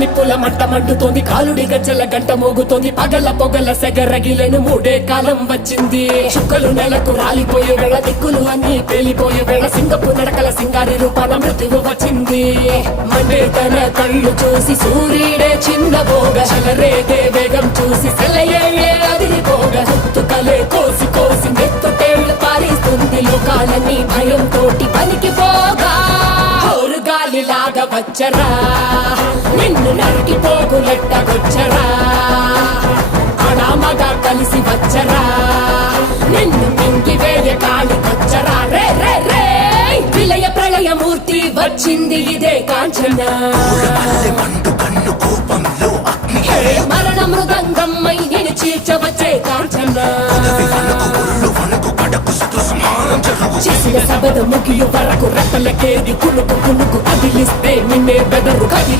నిప్పుల మంట మండుతోంది, కాలుడి గజ్జల గంట మోగుతోంది, పగల పొగల సెగరగిలను మూడే కాలం వచ్చింది. చుక్కలు నెలకు రాలిపోయే వేళ, దిక్కులు అన్ని పేలిపోయే వేళ, సింగపు నడకల సింగారి రూపాన మృత్యువు వచ్చింది. మండే తన కళ్ళు చూసి సూర్యుడే చిన్నబోగ, చలరేగే వేగం చూసి సెలయే అదిరిపోగ, గుర్తుకలే కోసి కోసి నెత్తుటేళ్లు పారిస్తుంది, లోకాలన్నీ భయం తోటి పనికిపోగా. గాలిలాగా వచ్చరా, నిన్ను నరికి పోగులెట్టగొచ్చరా, అడామగా కలిసి వచ్చరా, నిన్ను మింగి వేయ కాలికొచ్చరా. రే రే రే విలయ ప్రళయమూర్తి వచ్చింది ఇదే కాంచన, మరణ మృదంగమ్మై నేను చీల్చవచ్చే కాంచన. చేసిన సబద ముగియు వరకు రెప్పలకేది కునుకు కునుకు కదిలిస్తే నిన్నే బెదరు కది.